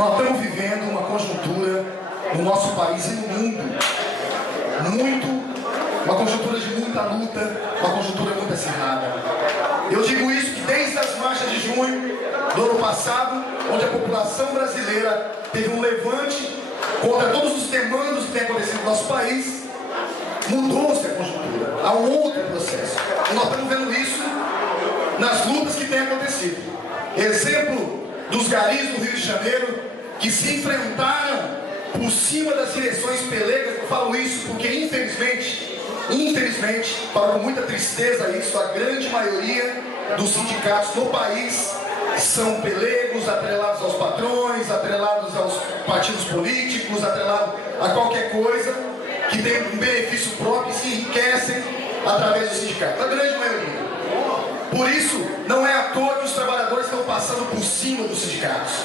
Nós estamos vivendo uma conjuntura no nosso país e no mundo, uma conjuntura de muita luta, uma conjuntura muito acirrada. Eu digo isso que desde as marchas de junho do ano passado, onde a população brasileira teve um levante contra todos os demandos que têm acontecido no nosso país, mudou-se a conjuntura, há um outro processo. E nós estamos vendo isso nas lutas que têm acontecido. Exemplo dos garis do Rio de Janeiro, que se enfrentaram por cima das direções pelegas. Eu falo isso porque infelizmente, falo com muita tristeza isso, a grande maioria dos sindicatos no país são pelegos, atrelados aos patrões, atrelados aos partidos políticos, atrelados a qualquer coisa que tem um benefício próprio e se enriquecem através dos sindicatos, a grande maioria. Por isso, não é à toa que os trabalhadores estão passando por cima dos sindicatos.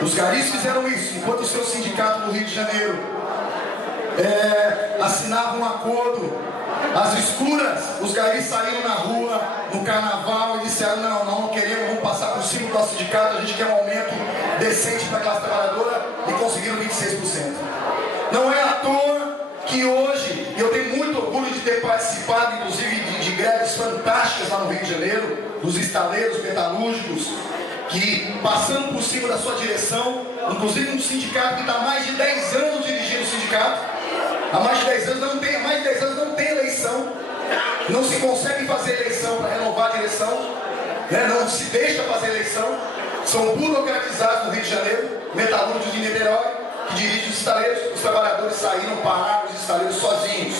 Os garis fizeram isso, enquanto o seu sindicato no Rio de Janeiro assinava um acordo às escuras, os garis saíram na rua, no carnaval, e disseram: não queremos, vamos passar por cima do nosso sindicato, a gente quer um aumento decente para a classe trabalhadora, e conseguiram 26%. Não é à toa que hoje, eu tenho muito orgulho de ter participado, inclusive, de greves fantásticas lá no Rio de Janeiro, dos estaleiros metalúrgicos, que passando por cima da sua direção, inclusive um sindicato que está há mais de 10 anos dirigindo o sindicato, há mais de 10 anos não tem eleição, não se consegue fazer eleição para renovar a direção, não se deixa fazer eleição, são burocratizados no Rio de Janeiro, metalúrgicos de Niterói, que dirigem os estaleiros. Os trabalhadores saíram, pararam os estaleiros sozinhos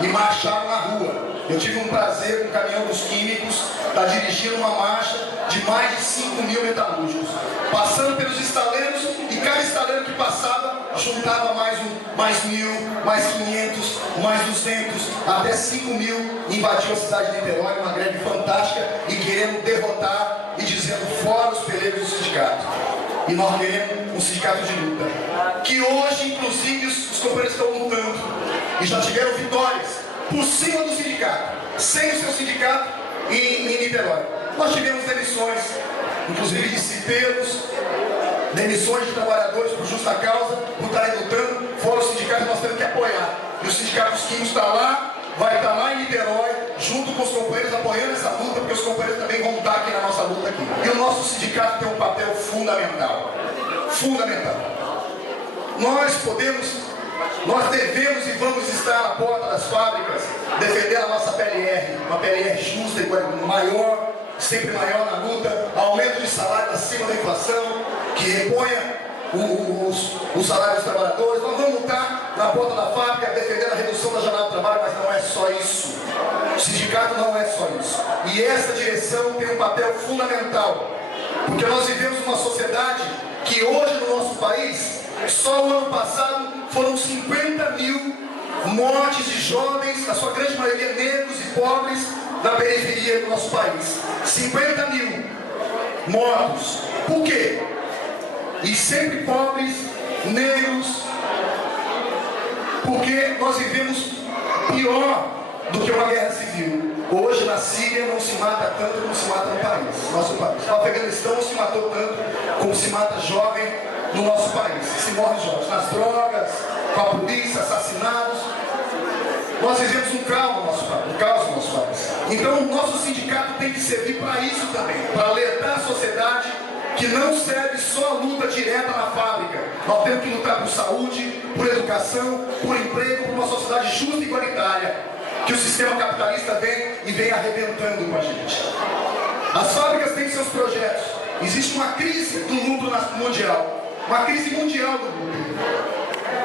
e marcharam na rua. Eu tive um prazer com o caminhão dos químicos estar dirigindo uma marcha de mais de 5.000 metalúrgicos, passando pelos estaleiros, e cada estaleiro que passava juntava mais 1.000, mais 500, mais 200, até 5.000, invadiu a cidade de Niterói, uma greve fantástica, e querendo derrotar e dizendo fora os pelegos do sindicato. E nós queremos um sindicato de luta, que hoje, inclusive, os companheiros estão lutando e já tiveram vitórias por cima do sindicato, sem o seu sindicato em Niterói. Nós tivemos demissões, inclusive de cipeiros, demissões de trabalhadores por justa causa, por estarem lutando, fora o sindicato, nós temos que apoiar. E o sindicato dos químicos está lá, vai estar lá em Niterói, junto com os companheiros, apoiando essa luta, porque os companheiros também vão estar aqui na nossa luta aqui. E o nosso sindicato tem um papel fundamental. Nós devemos e vamos estar à porta das fábricas, defender a nossa PLR, uma PLR justa e maior, sempre maior na luta, aumento de salário acima da inflação, que reponha os salários dos trabalhadores. Nós vamos lutar na porta da fábrica, defendendo a redução da jornada de trabalho, mas não é só isso. O sindicato não é só isso. E essa direção tem um papel fundamental, porque nós vivemos uma sociedade que hoje no nosso país, só o ano passado, foram 50.000 mortes de jovens, na sua grande maioria negros e pobres, na periferia do nosso país. 50.000 mortos. Por quê? E sempre pobres, negros, porque nós vivemos pior do que uma guerra civil. Hoje na Síria não se mata tanto como se mata no país, nosso país. No Afeganistão não se matou tanto como se mata jovem no nosso país. Se morre jovens nas drogas, com a polícia, assassinados. Nós vivemos um caos no nosso país. Então o nosso sindicato tem que servir para isso também, para alertar a sociedade que não serve só a luta direta na fábrica. Nós temos que lutar por saúde, por educação, por emprego, por uma sociedade justa e igualitária, que o sistema capitalista vem arrebentando com a gente. As fábricas têm seus projetos. Existe uma crise do lucro mundial, uma crise mundial do lucro.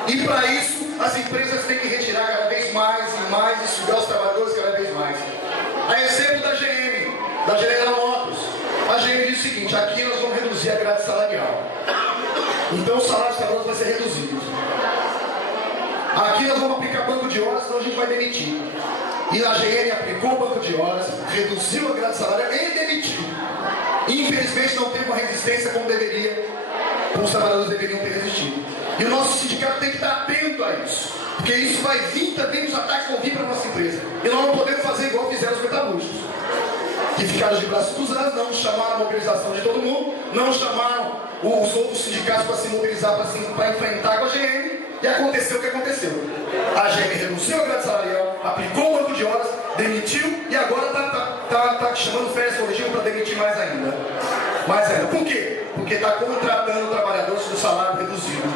E para isso, as empresas têm que retirar cada vez mais e mais e sugar os trabalhadores cada vez mais. A exemplo da GM, da General Motors. A GM diz o seguinte: aqui nós vamos reduzir a grade salarial. Então o salário dos trabalhadores vai ser reduzido. Aqui nós vamos aplicar banco de horas, senão a gente vai demitir. E a GM aplicou o banco de horas, reduziu a grade salarial e demitiu. Infelizmente não teve uma resistência como deveria, como os trabalhadores deveriam ter resistido. E o nosso sindicato tem que estar atento a isso, porque isso vai vir também, os ataques vão vir para a nossa empresa. E nós não podemos fazer igual fizeram os metalúrgicos, que ficaram de braços cruzados, não chamaram a mobilização de todo mundo, não chamaram os outros sindicatos para se mobilizar, para enfrentar com a GM, e aconteceu o que aconteceu. A GM reduziu a grade salarial, aplicou o banco de horas, demitiu e agora está chamando férias coletivas para demitir mais ainda. Por quê? Porque está contratando trabalhadores com salário reduzido,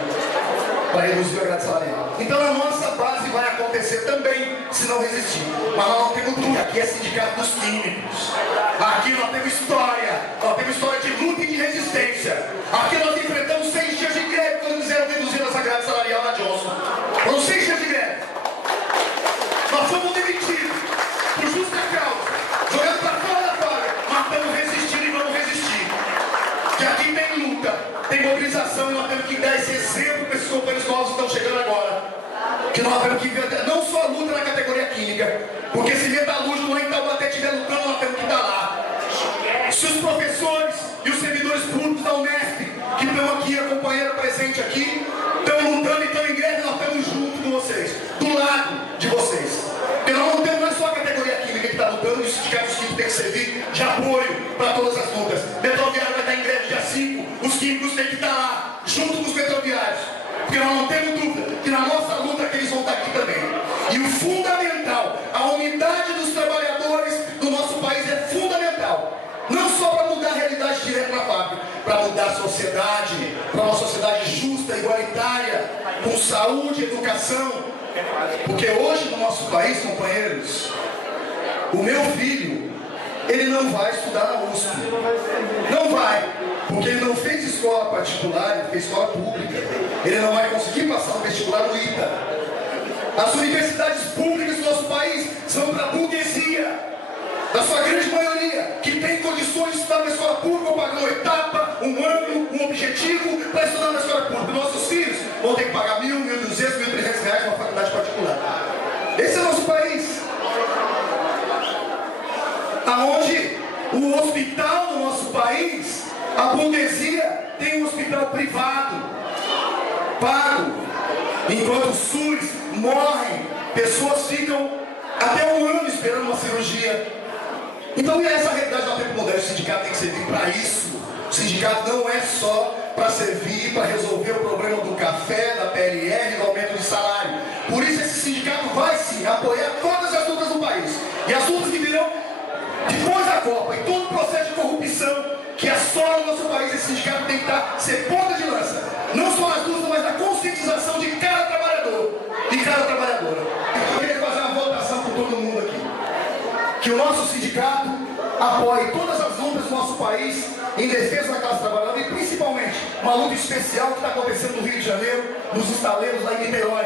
para reduzir a grade salarial. Então a nossa base vai acontecer também, se não resistir. Mas nós não temos tudo. Aqui é sindicato dos químicos. Aqui nós temos história de luta e de resistência. Aqui nós enfrentamos 6 dias de greve quando quiseram reduzir nossa grade salarial na Johnson. Foram 6 dias de greve. Nós fomos demitidos por justa causa, jogando para fora da vaga, mas estamos resistindo e vamos resistir. Que aqui tem luta, tem mobilização e nós temos que dar esse exemplo para esses companheiros novos que estão chegando agora. Que nós temos que ver não só a luta na categoria química, porque se metalúrgico lá em Taubaté estiver lutando, nós temos que estar lá. Se os professores e os servidores públicos da Unesp, que estão aqui, a companheira presente aqui, estão lutando e estão em greve, nós estamos junto com vocês, do lado de vocês. Porque nós não temos mais só a categoria química que está lutando, e os sindicatos químicos têm que servir de apoio para todas as lutas. Metroviário vai estar em greve dia 5, os químicos têm que estar lá, junto com os metroviários. Porque nós não temos dúvida que na nossa luta que eles vão estar aqui também. E o fundamental, a unidade dos trabalhadores do nosso país é fundamental. Não só para mudar a realidade direto na fábrica, para mudar a sociedade, para uma sociedade justa, igualitária, com saúde, educação. Porque hoje no nosso país, companheiros, o meu filho, ele não vai estudar na USP. Não vai. Porque ele não fez escola particular, ele fez escola pública. Ele não vai conseguir passar no vestibular no ITA. As universidades públicas do nosso país são para a burguesia, da sua grande maioria, que tem condições de estudar na escola pública, ou pagar uma etapa, um ano, um objetivo para estudar na escola pública. Nossos filhos vão ter que pagar R$1.000, R$1.200, R$1.300 numa faculdade particular. Esse é o nosso país. Aonde o hospital do nosso país, a burguesia tem um hospital privado, pago, enquanto o SUS morrem, pessoas ficam até um ano esperando uma cirurgia. Então, e essa realidade nós temos que mudar. O sindicato tem que servir para isso. O sindicato não é só para servir, para resolver o problema do café, da PLR, do aumento de salário. Por isso esse sindicato vai sim apoiar todas as lutas do país. E as lutas que virão depois da Copa, e todo o processo de corrupção que assola o nosso país, esse sindicato tem que ser ponta de lança. Não só nas lutas, mas na conscientização de cada trabalhador e cada trabalhadora. Eu queria fazer uma votação por todo mundo aqui. Que o nosso sindicato apoie todas as lutas do nosso país em defesa da classe trabalhadora, e principalmente uma luta especial que está acontecendo no Rio de Janeiro, nos estaleiros lá em Niterói.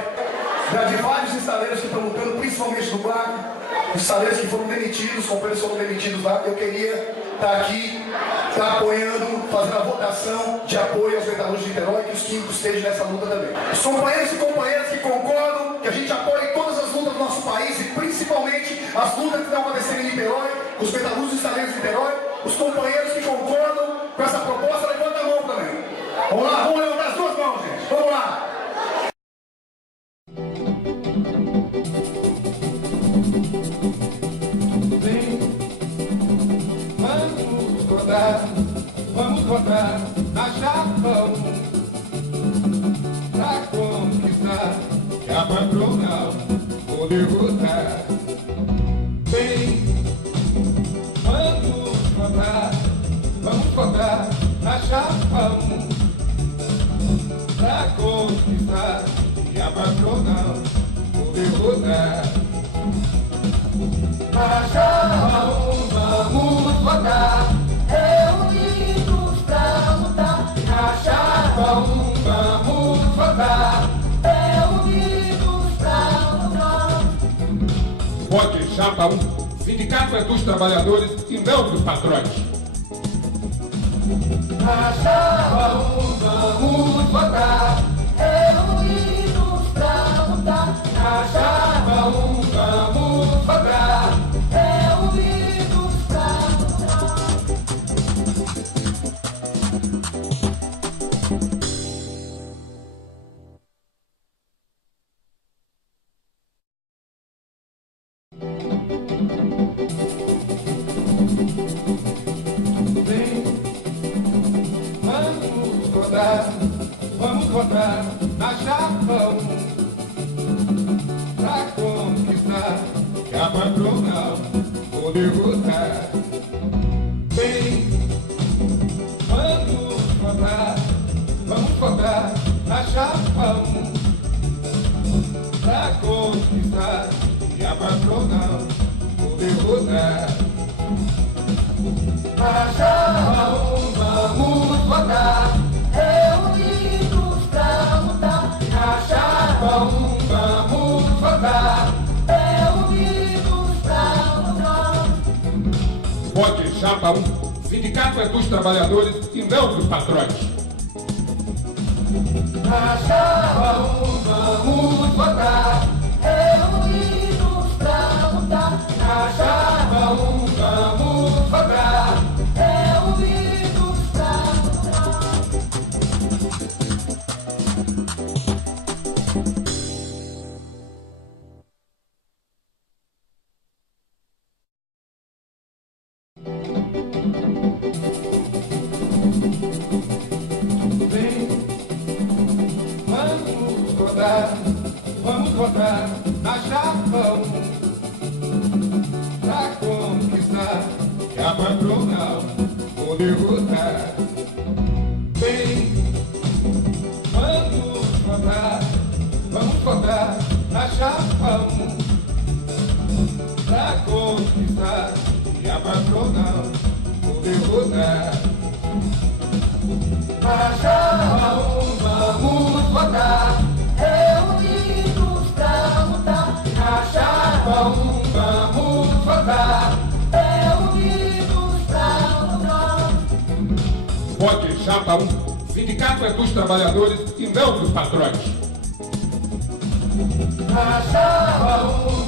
Já de vários estaleiros que estão lutando, principalmente no barco, os estaleiros que foram demitidos, os companheiros foram demitidos lá. Eu queria estar aqui, estar apoiando, fazendo a votação de apoio aos metalúrgicos de Niterói, que os químicos estejam nessa luta também. Os companheiros e companheiras que concordam que a gente apoie todas as lutas do nosso país, e principalmente as lutas que estão acontecendo em Niterói, os metalúrgicos e estaleiros de Niterói, os companheiros que concordam com essa proposta, levanta a mão também. Vamos lá, vamos levantar as duas mãos, gente. Vamos lá. Vamos votar na chapa pra conquistar que a patronal vou derrotar. Vem, vamos votar na chapa pra conquistar que a patronal vou derrotar. Na chapa vamos votar. Reunidos pra lutar, na chapa vamos votar. Reunidos pra lutar. Vote em chapa Sindicato é dos trabalhadores e não dos patrões. Na chapa vamos votar. Reunidos pra lutar, na chapa vamos votar. Reunidos pra lutar. vamos votar na chapa 1 pra conquistar que a patronal vou derrotar. Bem, vamos votar na chapa 1 pra conquistar que a patronal vou derrotar. Na chapa 1 vamos votar, reunidos pra lutar. Na chapa 1 vamos votar, reunidos pra lutar. Vote chapa 1. Sindicato é dos trabalhadores e não dos patrões. Na chapa 1 vamos votar, reunidos pra lutar. Na chapa 1 vamos votar, reunidos pra lutar. Vamos votar na chapa 1 pra conquistar que a patronal vou derrotar. Bem, vamos votar na chapa 1 pra conquistar que a patronal vou derrotar. Na chapa 1 vamos votar, reunidos pra lutar. Na chapa 1 vamos votar, reunidos pra lutar. Vote chapa 1. Sindicato é dos trabalhadores e não dos patrões. Na chapa 1